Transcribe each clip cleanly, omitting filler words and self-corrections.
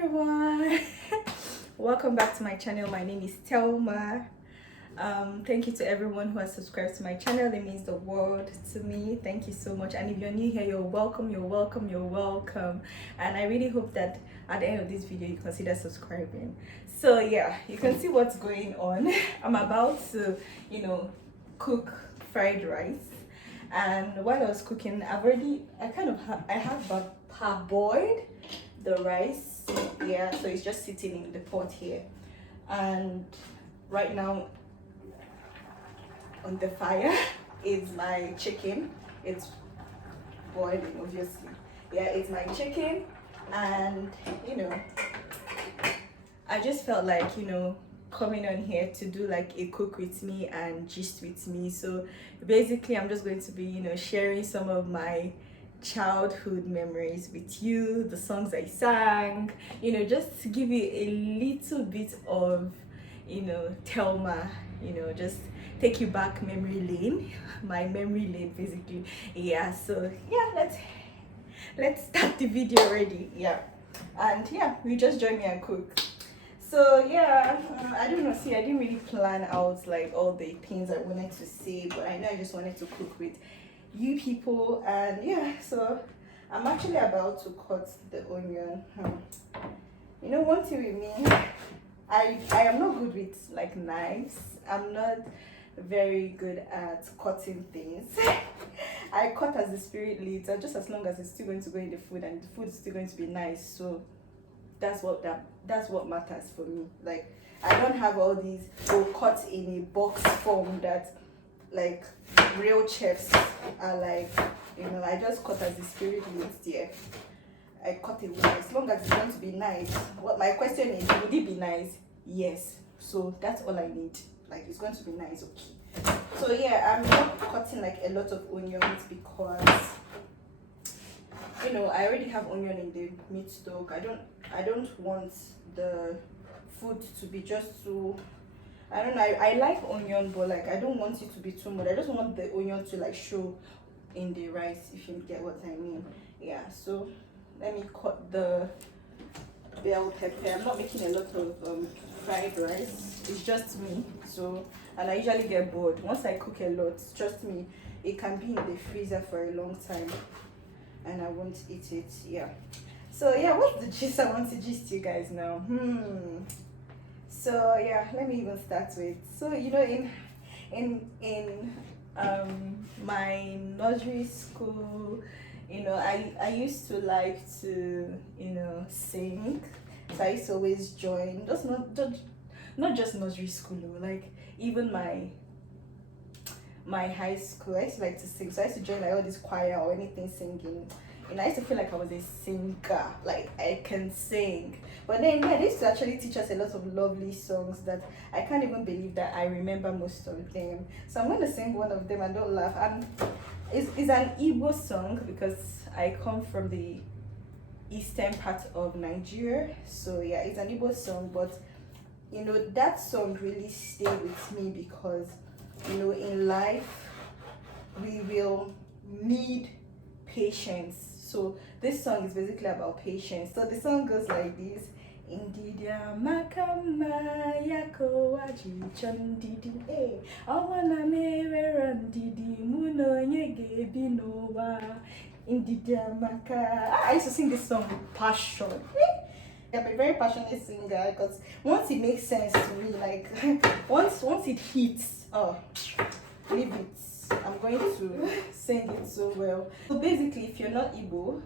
everyone. Welcome back to my channel. My name is Telma. Thank you to everyone who has subscribed to my channel. It means the world to me. Thank you so much. And if you're new here, you're welcome, you're welcome, you're welcome. And I really hope that at the end of this video you consider subscribing. So yeah, you can see what's going on. I'm about to cook fried rice. And while I was cooking, I have parboiled the rice. Yeah, so it's just sitting in the pot here. And right now on the fire is my chicken. It's boiling, obviously. Yeah, it's my chicken. And I just felt like coming on here to do like a cook with me and gist with me. So basically I'm just going to be sharing some of my childhood memories with you, the songs I sang, just to give you a little bit of Telma, just take you back memory lane, my memory lane basically. Yeah, so yeah, let's start the video already. Yeah, and yeah, you just join me and cook. So yeah, I don't know, see, I didn't really plan out like all the things I wanted to say, but I know I just wanted to cook with you people. And yeah, so I'm actually about to cut the onion. One thing with me, I am not good with like knives. I'm not very good at cutting things. I cut as the spirit leads, and just as long as it's still going to go in the food and the food is still going to be nice. So that's what matters for me. Like, I don't have all these cut in a box form that like real chefs are like. I just cut as the spirit leads there. I cut it as long as it's going to be nice. What my question is, would it be nice? Yes. So that's all I need. Like, it's going to be nice, okay. So yeah, I'm not cutting like a lot of onions because I already have onion in the meat stock. I don't want the food to be just too, I don't know, I like onion, but like I don't want it to be too much. I just want the onion to like show in the rice, if you get what I mean. Yeah, so let me cut the bell pepper. I'm not making a lot of fried rice. It's just me. So, and I usually get bored once I cook a lot. Trust me, it can be in the freezer for a long time and I won't eat it. Yeah, so yeah, what's the gist I want to gist you guys now? So yeah, let me even start with, so in my nursery school, I used to like to sing. So I used to always join, not just nursery school, like even my high school, I used to like to sing. So I used to join like all this choir or anything singing. I used to feel like I was a singer, like I can sing. But then yeah, they used to actually teach us a lot of lovely songs that I can't even believe that I remember most of them. So I'm going to sing one of them, and don't laugh. And it's an Igbo song because I come from the eastern part of Nigeria. So yeah, it's an Igbo song, but that song really stayed with me because in life we will need patience. So this song is basically about patience. So the song goes like this. Indidia makama yako wajichandidi awana mewe ndidi muno nyege binowa Indidia maka. I used to sing this song with passion. I'm a very passionate singer because once it makes sense to me, like once it hits, leave it. I'm going to sing it so well. So basically, if you're not Igbo,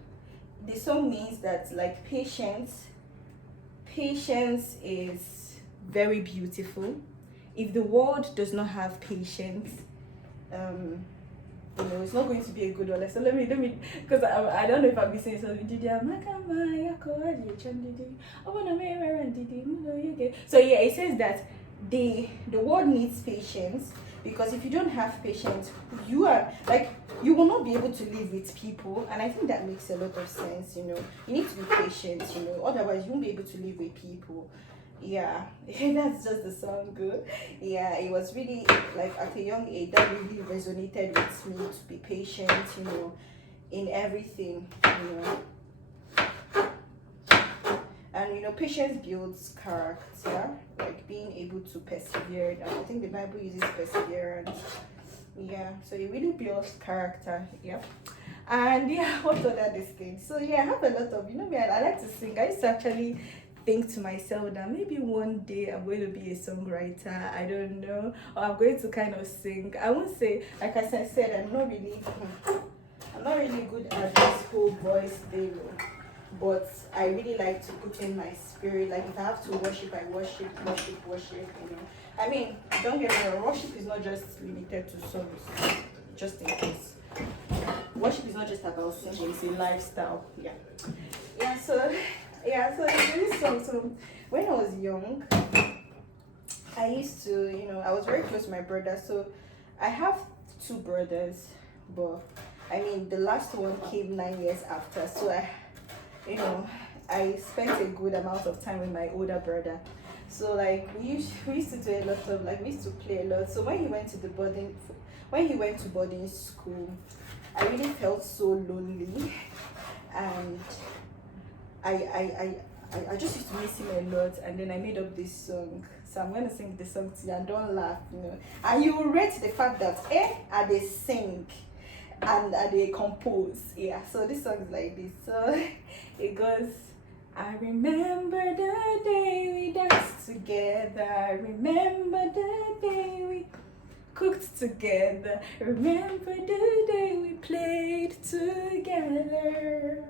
the song means that like patience is very beautiful. If the world does not have patience, it's not going to be a good one. So let me, because I don't know if I'll be saying something. So yeah, it says that the world needs patience, because if you don't have patience, you will not be able to live with people. And I think that makes a lot of sense. You need to be patient, otherwise you won't be able to live with people. Yeah, that's just the song. Good. Yeah, it was really like at a young age that really resonated with me, to be patient, in everything, and And patience builds character, like being able to persevere. And I think the Bible uses perseverance. Yeah, so it really builds character. Yeah. And yeah, what other these things? So yeah, I have a lot of, me, I like to sing. I used to actually think to myself that maybe one day I'm going to be a songwriter. I don't know, or I'm going to kind of sing. I won't say, like I said, I'm not really good at this whole voice thing, but I really like to put in my spirit. Like if I have to worship, I worship. I mean, don't get me wrong, worship is not just limited to songs, just in case. Worship is not just about singing, it's a lifestyle. So this song. So when I was young, I used to, I was very close to my brother. So I have two brothers, but I mean the last one came 9 years after. So I spent a good amount of time with my older brother. So like we used to do a lot of, like, we used to play a lot. So when he went to boarding school, I really felt so lonely, and I just used to miss him a lot. And then I made up this song. So I'm gonna sing the song to you, and don't laugh, And you will rate the fact that are they sing and are they compose. Yeah. So this song is like this. So it goes. I remember the day we danced together. I remember the day we cooked together. Remember the day we played together.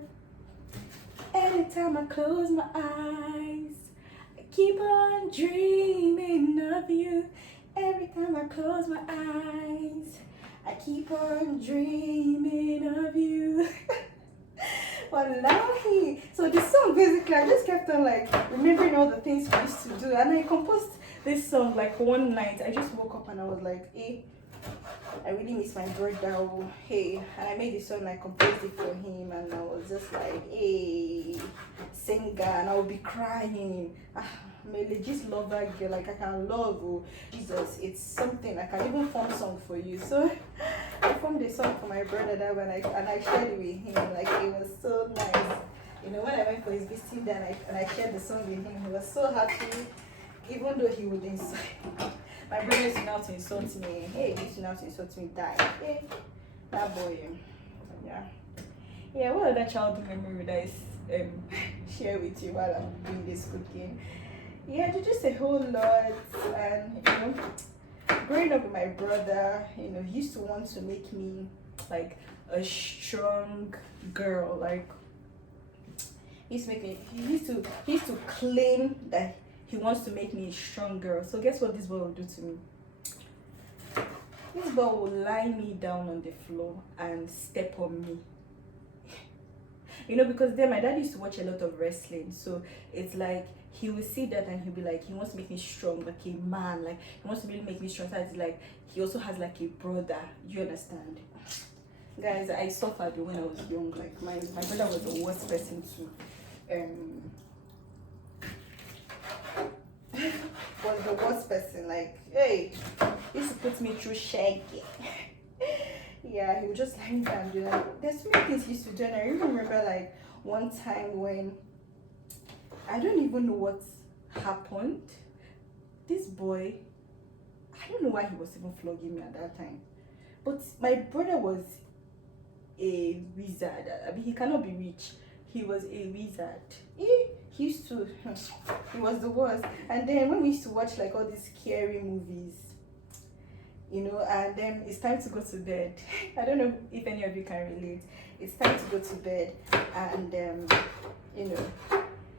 Anytime I close my eyes, I keep on dreaming of you. Every time I close my eyes, I keep on dreaming of you. Wallahi. So the song, basically, I just kept on like remembering all the things we used to do, and I composed this song like one night. I just woke up and I was like, hey, I really miss my brother. Oh, hey, and I made this song, I composed it for him, and I was just like, hey, singer, and I would be crying. I'm a legit lover girl, like I can love. Oh Jesus, it's something. I can even form song for you. So I formed a song for my brother that and I shared it with him. Like it was so nice. When I went for his visit and I shared the song with him, he was so happy. Even though he would insult my brother used to now to insult me. Hey, he used to now to insult me, die. Hey, that boy. Yeah, what other childhood memory would I share with you while I'm doing this cooking? Yeah, just a whole lot. And growing up with my brother, he used to want to make me like a strong girl. Like he used to claim that he wants to make me a strong girl. So guess what this boy will do to me? This boy will lie me down on the floor and step on me. Because then my dad used to watch a lot of wrestling. So it's like he will see that and he'll be like, he wants to make me strong, like a man, like he wants to really make me strong. So it's like he also has like a brother. You understand? Guys, I suffered when I was young. Like my brother was the worst person to was the worst person. Like, hey, he used to put me through shaggy. Yeah, he would just lie me down and do that. There's so many things he used to do, and I remember like one time when I don't even know what happened. This boy, I don't know why he was even flogging me at that time. But my brother was a wizard. I mean, he cannot be rich. He was a wizard. He used to, he was the worst. And then when we used to watch like all these scary movies, and then it's time to go to bed. I don't know if any of you can relate. It's time to go to bed, and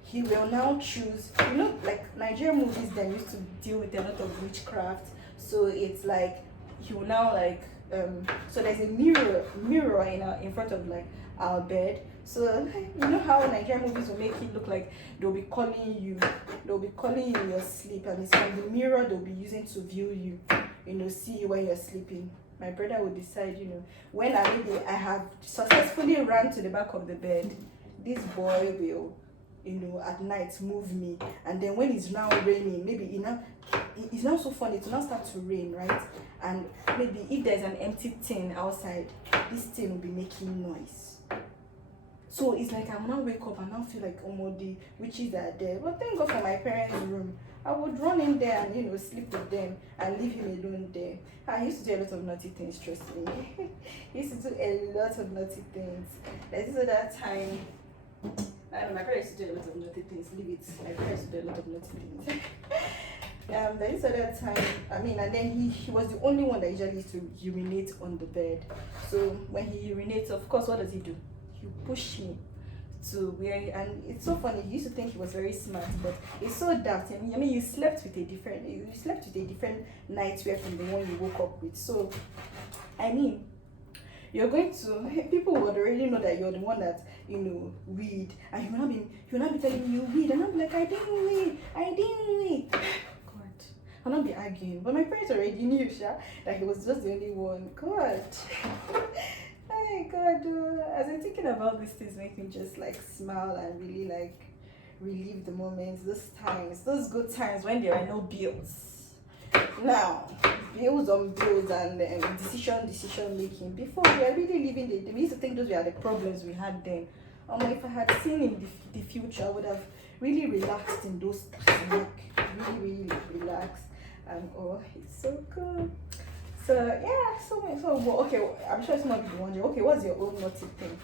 he will now choose. Like Nigerian movies then used to deal with a lot of witchcraft. So it's like he will now like so there's a mirror in front of like our bed. So how Nigerian movies will make it look like they'll be calling you in your sleep, and it's from the mirror they'll be using to view you, see you when you're sleeping. My brother would decide, when I have successfully run to the back of the bed, this boy will, at night move me. And then when it's now raining, maybe it's not so funny, it will now start to rain, right? And maybe if there's an empty tin outside, this tin will be making noise. So it's like I will now wake up and now feel like, oh my, the witches are there. But thank God for my parents' room. I would run in there and, you know, sleep with them and leave him alone there. I used to do a lot of naughty things, trust me. I used to do a lot of naughty things. There's this other time, I don't know, my parents used to do a lot of naughty things. Leave it. My parents used to do a lot of naughty things. There's this other time, I mean, and then he was the only one that usually used to urinate on the bed. So when he urinates, of course, what does he do? He push me to where, and it's so funny. He used to think he was very smart, but it's so dark. I mean, you slept with a different nightwear from the one you woke up with. So, I mean, you're going to, people would already know that you're the one that, you know, weed, and you'll not be telling me you weed, and I'm like, I didn't weed. God, I'll not be arguing. But my parents already knew, that he was just the only one. God. Oh my God, as I'm thinking about these things, make me just like smile and really like relive the moments, those good times when there are no bills. Now, bills on bills and decision making. Before, we are really living we used to think those were the problems we had then. If I had seen in the future, I would have really relaxed in those times, like really relaxed, and oh, it's so good. So yeah, okay, I'm sure some of you wondering, okay, what's your own naughty thing?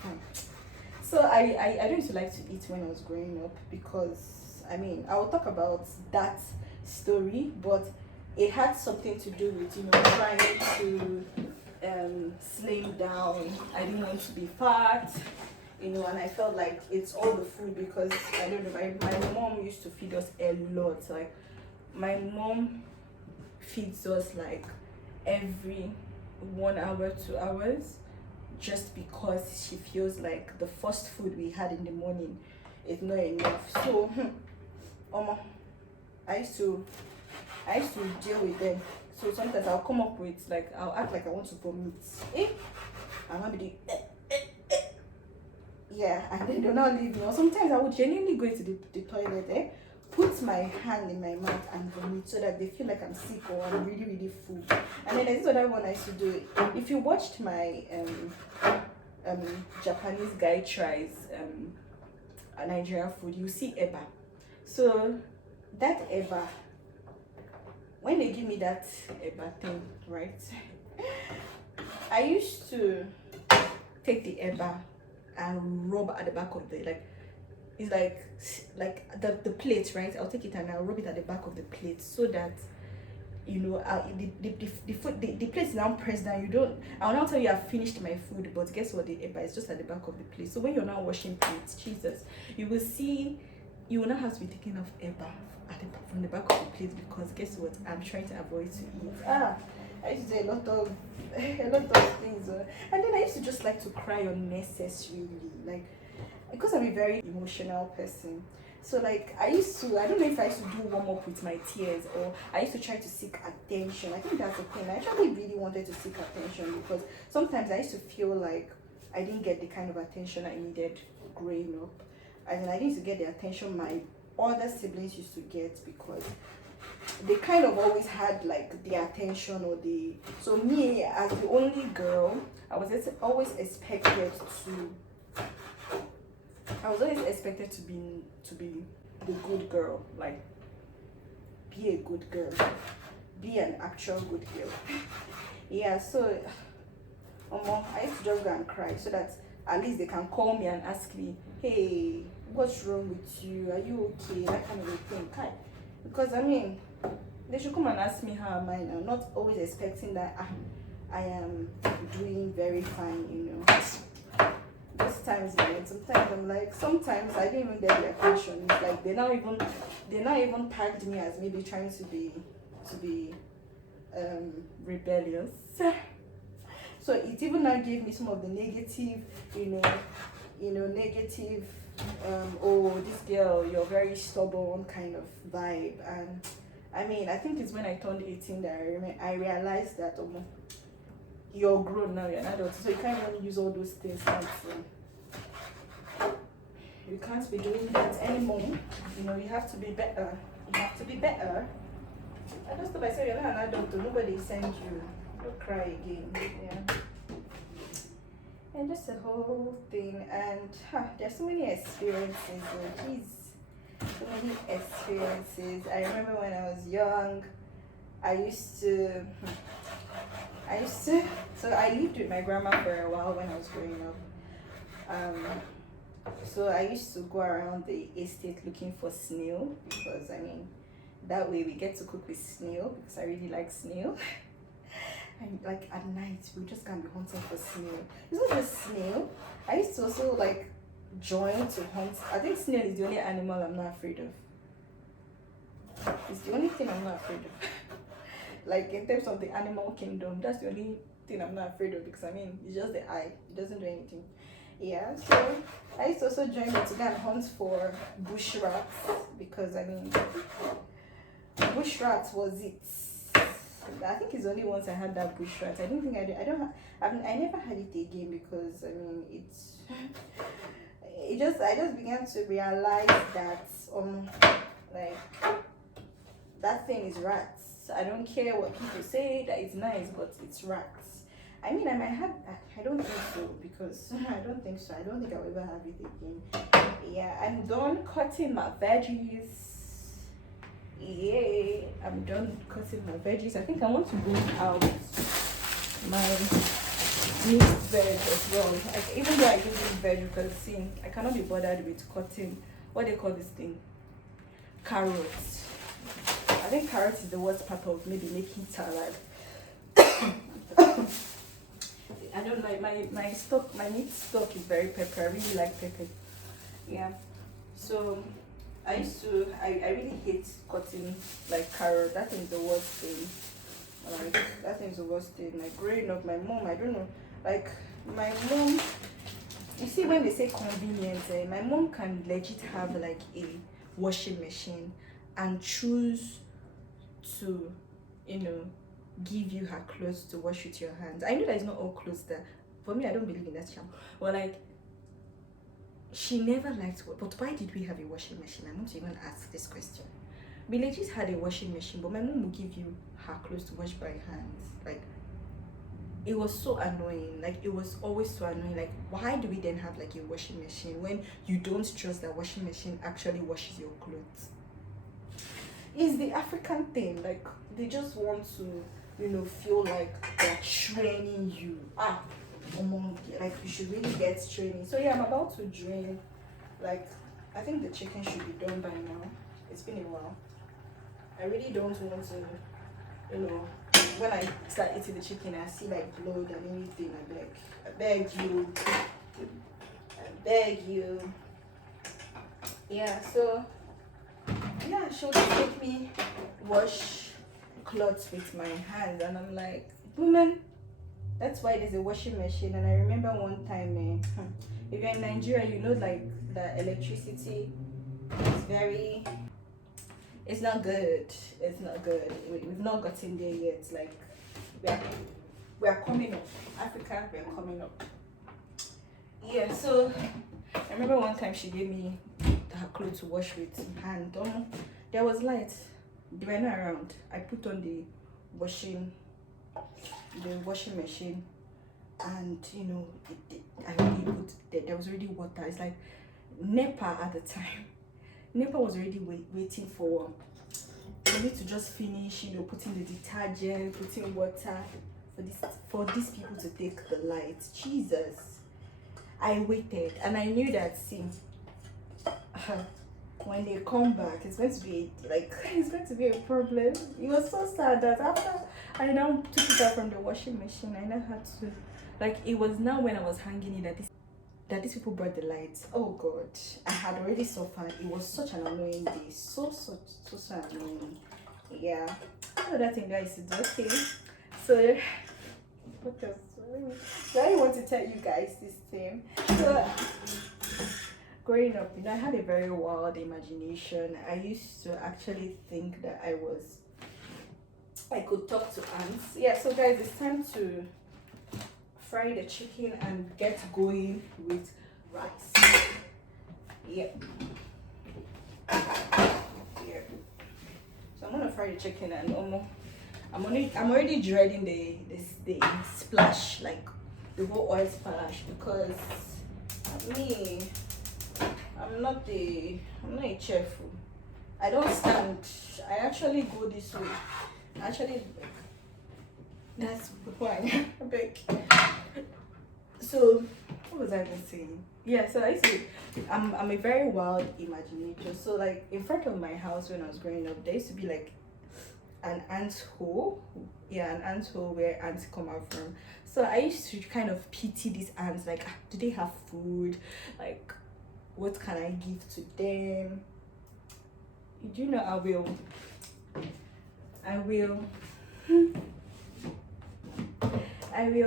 So I don't used to like to eat when I was growing up, because I mean, I will talk about that story, but it had something to do with, you know, trying to slim down. I didn't want to be fat, you know, and I felt like it's all the food, because I don't know, my mom used to feed us a lot. Like my mom feeds us like every 1 hour, 2 hours, just because she feels like the first food we had in the morning is not enough. So I used to deal with them. So sometimes I'll come up with, like, I'll act like I want to vomit. And I'll be yeah, and then they'll not leave me. Or sometimes I would genuinely go into the toilet, put my hand in my mouth and vomit, so that they feel like I'm sick or I'm really full. And then there's this other one I used to do. If you watched my Japanese guy tries Nigerian food, you see eba. So that eba, when they give me that eba thing, right, I used to take the eba and rub at the back of the, like, it's like the plate, right? I'll take it and I'll rub it at the back of the plate, so that, you know, the plate is now pressed down. I'll now tell you I've finished my food, but guess what? The eba is just at the back of the plate. So when you're now washing plates, Jesus, you will not have to be taking off eba from the back of the plate, because guess what? I'm trying to avoid to eat. I used to do a lot of things, and then I used to just like to cry unnecessarily, like, because I'm a very emotional person. So like I don't know if I used to do warm up with my tears, or I used to try to seek attention. I think that's the thing. I actually really wanted to seek attention, because sometimes I used to feel like I didn't get the kind of attention I needed growing up. And I didn't get the attention my other siblings used to get, because they kind of always had like the attention, so me as the only girl, I was always expected to be the good girl, like be a good girl, be an actual good girl. Yeah, so I used to just go and cry, so that at least they can call me and ask me, hey, what's wrong with you? Are you okay? That kind of a thing. Because I mean, they should come and ask me how am I now, not always expecting that I am doing very fine, you know. Those times, man, sometimes I'm like, sometimes I didn't even get the attention. It's like they not even tagged me as maybe trying to be rebellious. So it even now gave me some of the negative, negative, oh, this girl, you're very stubborn kind of vibe. And I mean, I think it's when I turned 18 that I realized that you're grown now, you're an adult, so you can't even use all those things now. You can't be doing that anymore. You know, you have to be better. I just thought I said you're not an adult, nobody sent you. Don't cry again. Yeah. and just a whole thing. And there's so many experiences. Oh, geez, so many experiences. I remember when I was young, I used to. So I lived with my grandma for a while when I was growing up. So I used to go around the estate looking for snail because I mean, that way we get to cook with snail because I really like snail. And like at night, we just can't be hunting for snail. It's not just snail. I used to also like join to hunt. I think snail is the only animal I'm not afraid of. It's the only thing I'm not afraid of. Like in terms of the animal kingdom, that's the only thing I'm not afraid of because I mean it's just the eye. It doesn't do anything. Yeah, so I used to also join them to go and hunt for bush rats because I mean bush rats was it. I think it's only once I had that bush rat. I don't think I don't have, I never had it again because I mean it's I just began to realize that like that thing is rats. I don't care what people say that it's nice, but it's rats. I mean, I might have. I don't think so because I don't think so. I don't think I'll ever have it again. Yeah, I'm done cutting my veggies. Yeah, I'm done cutting my veggies. I think I want to bring out my mixed veg as well. Like, even though I do this veg because see, I cannot be bothered with cutting. What they call this thing? Carrots. I think carrots is the worst part of maybe making salad. I don't like my meat stock is very pepper. I really like pepper. Yeah. So I really hate cutting like carrot. That is the worst thing. Like that is the worst thing. Like growing up, my mom, I don't know, like my mom, you see when they say convenience, my mom can legit have like a washing machine and choose to, you know, give you her clothes to wash with your hands. I know that it's not all clothes that, for me, I don't believe in that charm. But like, she never liked, but why did we have a washing machine? I want to even ask this question. We legit had a washing machine, but my mom would give you her clothes to wash by hands. Like, it was so annoying. Like, it was always so annoying. Like, why do we then have like a washing machine when you don't trust that washing machine actually washes your clothes? It's the African thing. Like, they just want to, you know, feel like they're training you. Like you should really get training. So yeah, I'm about to drain. Like, I think the chicken should be done by now. It's been a while. I really don't want to, you know, when I start eating the chicken, I see like blood and anything. I beg you. Yeah. So yeah, she'll just make me wash clothes with my hands, and I'm like, woman. That's why there's a washing machine. And I remember one time, if you're in Nigeria, you know, like the electricity is very, it's not good. It's not good. We've not gotten there yet. Like, we're coming up. Africa, we're coming up. Yeah, so I remember one time she gave me her clothes to wash with hand. There was light. They were not around. I put on the washing machine, and you know I already put there was already water. It's like NEPA at the time. NEPA was already waiting for me to just finish, you know, putting the detergent, putting water for these people to take the light. Jesus, I waited, and I knew that when they come back, it's going to be a problem. It was so sad that after I now took it out from the washing machine, I now had to, like, it was now when I was hanging it that these people brought the lights. Oh God, I had already suffered. It was such an annoying day, so annoying. Yeah, another thing guys is okay. So what else? I want to tell you guys this thing. So growing up, you know, I had a very wild imagination. I used to actually think that I could talk to ants. Yeah, so guys, it's time to fry the chicken and get going with rice. Yep. Yeah. So I'm gonna fry the chicken, and I'm already dreading the splash, like the whole oil splash, because me, I'm not a cheerful. I don't stand. I actually go this way. Actually, that's why I beg. So what was I even saying? Yeah, so I used to, I'm a very wild imaginator. So like in front of my house when I was growing up, there used to be like an ant hole. Yeah, an ant hole where ants come out from. So I used to kind of pity these ants, like, do they have food? Like, what can I give to them? You know, I will I will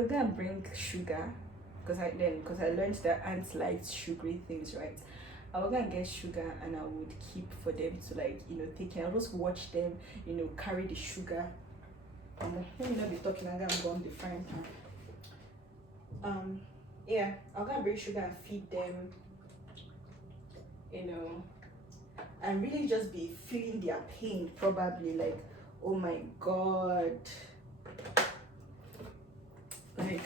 go and bring sugar, because I learned that ants like sugary things, right? I will go and get sugar and I would keep for them to, like, take care. I'll just watch them, carry the sugar. Let me not be talking, I'm going to the frying pan. Yeah, I'll go and bring sugar and feed them, and really just be feeling their pain, probably, like, oh my god, like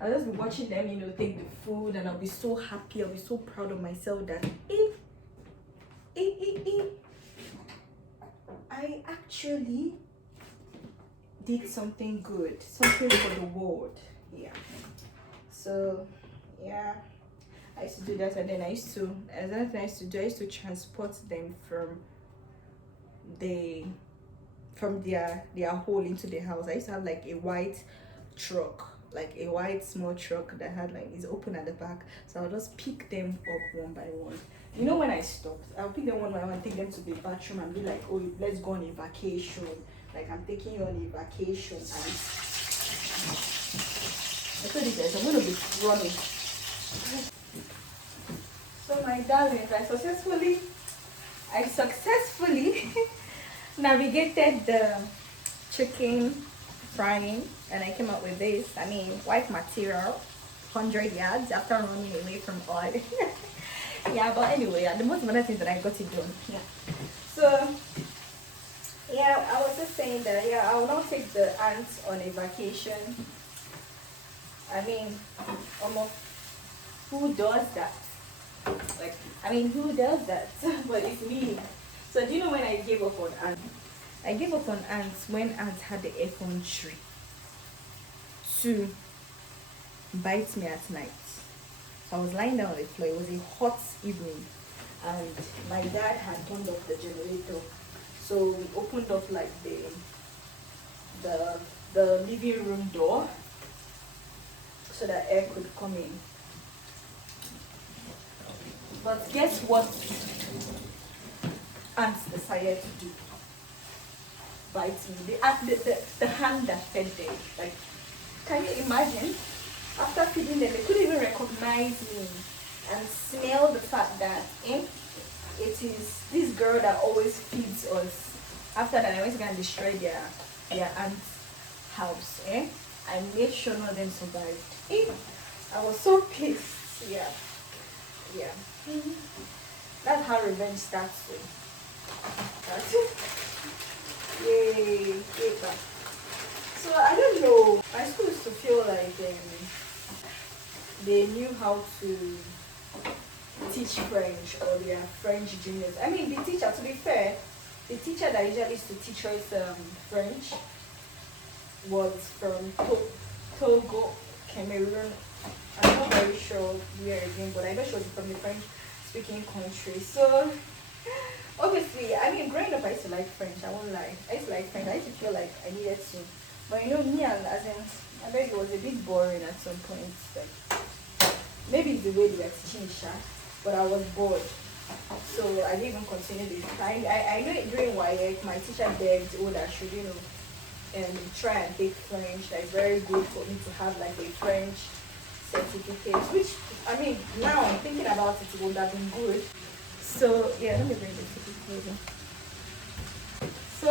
I'll just be watching them, take the food, and I'll be so happy, I'll be so proud of myself that I actually did something good, something for the world. Yeah. So yeah, I used to do that, and then I used to transport them from their hole into the house. I used to have like a white truck, like a white small truck that had, like, is open at the back. So I'll just pick them up one by one. When I stopped, I'll pick them one by one, take them to the bathroom and be like, oh, let's go on a vacation. Like, I'm taking you on a vacation. And I told you guys, I'm going to be running. So my darlings, I successfully navigated the chicken frying, and I came up with this. I mean, white material, 100 yards after running away from oil. Yeah, but anyway, the most important thing that I got it done. Yeah. So yeah, I was just saying that, yeah, I will not take the ants on a vacation. I mean, almost, who does that? Like, I mean, who does that? But it's me. So do you know when I gave up on ants? I gave up on ants when ants had the effrontery to bite me at night. So I was lying down on the floor. It was a hot evening, and my dad had turned off the generator. So we opened up like the living room door so that air could come in. But guess what ants decided to do? Bite me. The hand that fed them. Like, can you imagine? After feeding them, they couldn't even recognize me and smell the fact that it is this girl that always feeds us. After that, I went to go and destroy their aunt's house. I made sure none of them survived. I was so pissed. Yeah. That's how revenge starts with. That's it. Yay. So I don't know. My school used to feel like they knew how to teach French, or they are French genius. I mean, the teacher, to be fair, the teacher that usually used to teach us French was from Togo, Cameroon. I'm not very sure where again, but I know she was from the French-speaking country. So obviously, I mean, growing up, I used to like French. I won't lie. I used to like French. I used to feel like I needed to. But me, and as in, I bet it was a bit boring at some point. Like, maybe it's the way they were teaching Sha, but I was bored. So I didn't even continue this. I know during YF, my teacher begged, oh, that I should, try and take French. Like, very good for me to have like a French certificate, which, I mean, now I'm thinking about it, it would have been good. So yeah, let me bring this a bit closer. So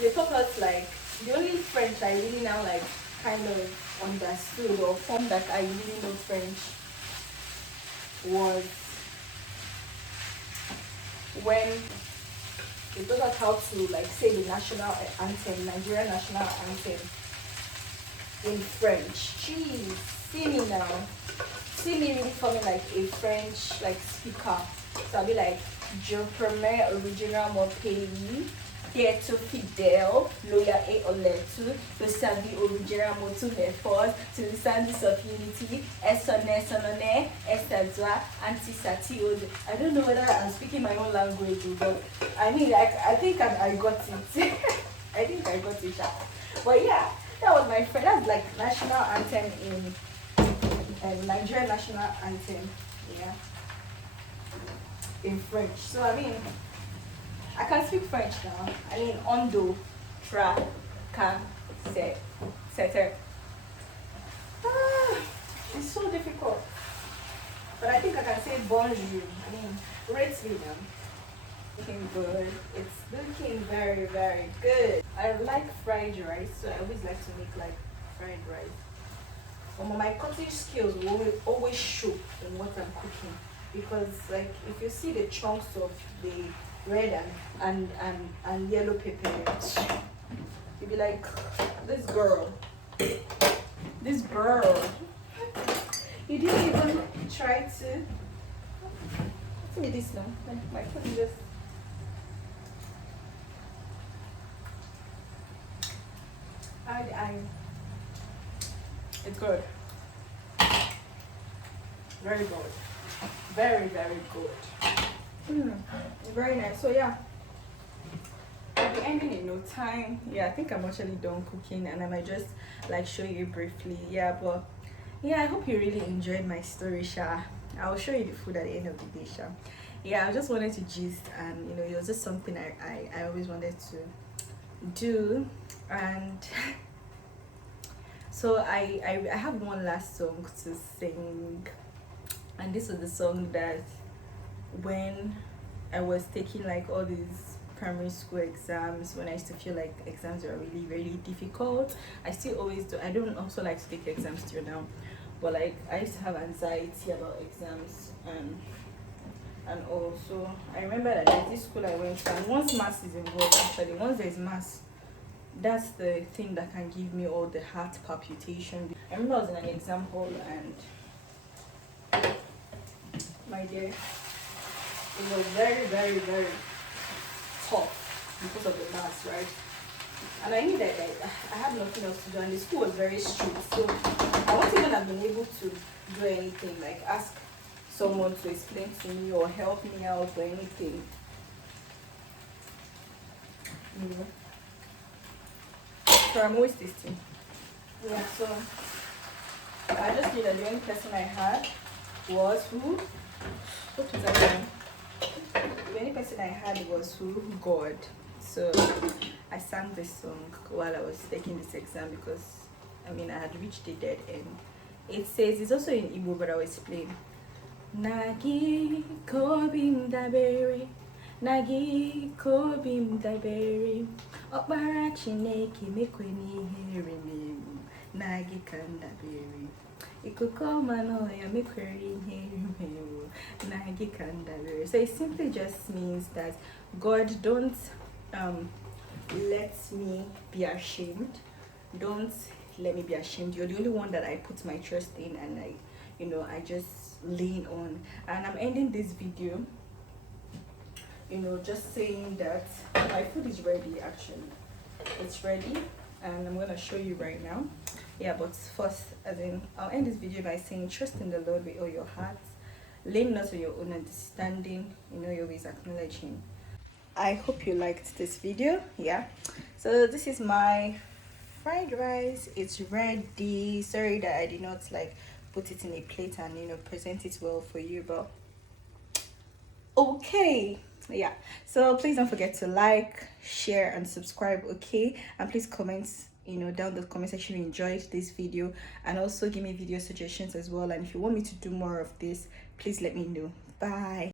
they taught us, like, the only French I really now, like, kind of understood, or form that I really know French, was when they taught us how to, like, say the national anthem, Nigerian national anthem. in French. Jeez, see me now. See me really forming like a French like speaker. So I'll be like, je permets original mon pays d'être fidèle, loyal et honnête, de servir original tous mes forces, to the service of unity, et son honneur, et sa joie, anti-sati. I don't know whether I'm speaking my own language, but I mean, I think I got it. I think I got it. But yeah, that was my friend. That's like national anthem in Nigerian national anthem, yeah, in French. So I mean, I can speak French now. I mean, ondo, tra, can, se, setter. It's so difficult. But I think I can say bonjour. I mean, rate me now. Looking good. It's looking very, very good. I like fried rice, so I always like to make like fried rice. My cooking skills will always show in what I'm cooking, because like if you see the chunks of the red and yellow pepper, you'll be like, this girl, you didn't even try to. Give me this now. My foot is just. It's good. Very good. Very, very good. Very nice. So yeah, I'll be ending in no time. Yeah, I think I'm actually done cooking, and I might just like show you briefly. Yeah, but yeah, I hope you really enjoyed my story, Sha. I'll show you the food at the end of the day, Sha. Yeah, I just wanted to gist, and you know, it was just something I always wanted to do. And so I have one last song to sing, and this was the song that when I was taking like all these primary school exams, when I used to feel like exams were really, really difficult. I still always do. I don't also like to take exams till now, but like I used to have anxiety about exams, and also I remember that there's this school I went to, and once maths is involved, actually once there's maths, that's the thing that can give me all the heart palpitation. I remember I was in an exam hall, and my dear, it was very, very, very tough because of the maths, right? And I knew that I had nothing else to do, and the school was very strict, so I wouldn't even have been able to do anything, like ask someone to explain to me or help me out or anything, you know. So I'm always tasting. Yeah, so I just knew that the only person I had was who? What was I doing? The only person I had was who? God. So I sang this song while I was taking this exam, because I mean I had reached the dead end. It says, it's also in Igbo, but I will explain. Nagi kobim dabere, Nagi kobim dabere, Okpara Chineke mekweni here mewu, Nagi kandabere. Ikuko mano ya mekweri here mewu, Nagi kandabere. So it simply just means that God, don't let me be ashamed. Don't let me be ashamed. You're the only one that I put my trust in, and I just lean on. And I'm ending this video, just saying that my food is ready. Actually, it's ready, and I'm gonna show you right now. Yeah, but first, I'll end this video by saying, trust in the Lord with all your heart, lean not on your own understanding, you always acknowledge Him. I hope you liked this video. Yeah, so this is my fried rice. It's ready. Sorry that I did not put it in a plate and present it well for you, but okay. Yeah, so please don't forget to like, share and subscribe. Okay, and please comment down the comment section if you enjoyed this video, and also give me video suggestions as well. And if you want me to do more of this, please let me know. Bye.